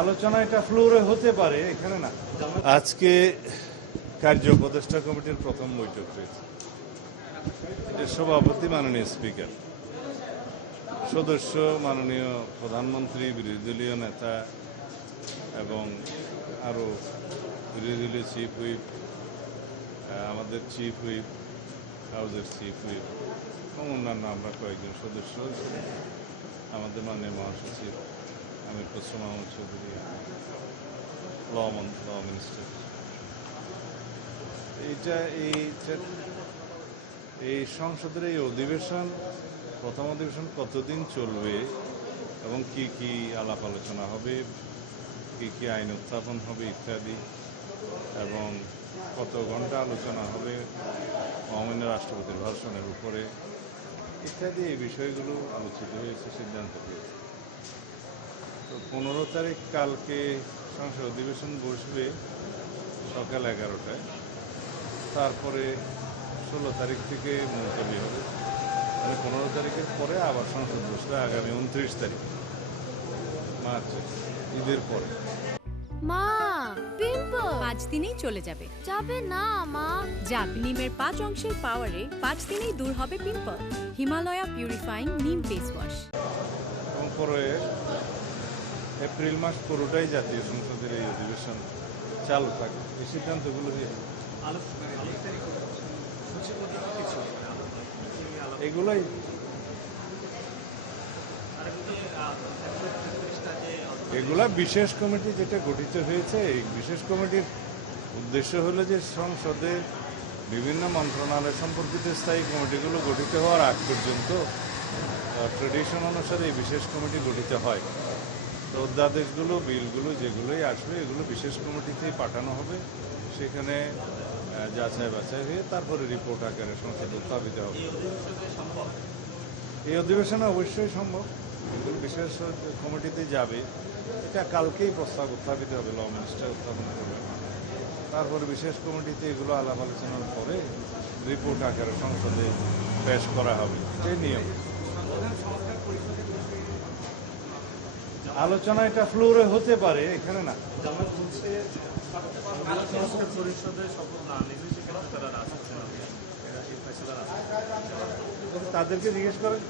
আলোচনা এটা ফ্লোরে হতে পারে, এখানে না। আজকে কার্য উপদেষ্টা কমিটির প্রথম বৈঠক হয়েছে। এর সভাপতি মাননীয় স্পিকার, সদস্য মাননীয় প্রধানমন্ত্রী, বিরোধী দলীয় নেতা এবং আরও বিরোধী দলীয় চিফ হুইপ, আমাদের চিফ হুইপ, হাউসের চিফ হুইপ এবং অন্যান্য আমরা কয়েকজন সদস্য, আমাদের মাননীয় মহাসচিব আমির খসরু মাহমুদ চৌধুরী, ল মিনিস্টার। এই সংসদের এই অধিবেশন, প্রথম অধিবেশন কতদিন চলবে এবং কি কি আলাপ আলোচনা হবে, কি কি আইন উত্থাপন হবে ইত্যাদি, এবং কত ঘন্টা আলোচনা হবে মহামান্য রাষ্ট্রপতির ভাষণের উপরে ইত্যাদি, এই বিষয়গুলো আলোচিত হয়েছে, সিদ্ধান্ত হয়েছে। তো 15 তারিখ কালকে সংসদ অধিবেশন বসবে সকাল 11টায়, তারপরে 16 তারিখ থেকে মুলতবি হবে, মানে 15 তারিখের পরে আবার সংসদ বসবে আগামী 29 তারিখ মার্চে, ঈদের পরে। মা, পিম্পল 5 দিনেই চলে যাবে। যাবে না মা। যাক, নিমের 5 অংশের পাওয়ারে 5 দিনেই দূর হবে পিম্পল। হিমালয়া পিউরিফাইং নিম ফেস ওয়াশ। এবং পরে এপ্রিল মাস পুরোটাই জাতীয় সংসদের এই অধিবেশন চালু থাকে। এই সিদ্ধান্তগুলো দিয়ে এগুলোই এগুলা বিশেষ কমিটি যেটা গঠিত হয়েছে, এই বিশেষ কমিটির উদ্দেশ্য হলো যে সংসদে বিভিন্ন মন্ত্রণালয় সম্পর্কিত স্থায়ী কমিটিগুলো গঠিত হওয়ার আগ পর্যন্ত ট্রেডিশন অনুসারে এই বিশেষ কমিটি গঠিত হয়। তো অধ্যাদেশগুলো, বিলগুলো যেগুলোই আসবে এগুলো বিশেষ কমিটিতেই পাঠানো হবে, সেখানে যাচাই বাছাই হয়ে তারপরে রিপোর্ট আকারে সংসদে উত্থাপিত হবে। এই অধিবেশনে অবশ্যই সম্ভব, এগুলো বিশেষ কমিটিতে যাবে, এটা কালকেই প্রস্তাব উত্থাপিত হবে, ল মিনিস্টার উত্থাপন করবে, তারপরে বিশেষ কমিটিতে এগুলো আলাপ আলোচনার পরে রিপোর্ট আকারে সংসদে পেশ করা হবে। এই নিয়ম। আলোচনা এটা ফ্লোরে হতে পারে, এখানে না। তাদেরকে জিজ্ঞেস করেন।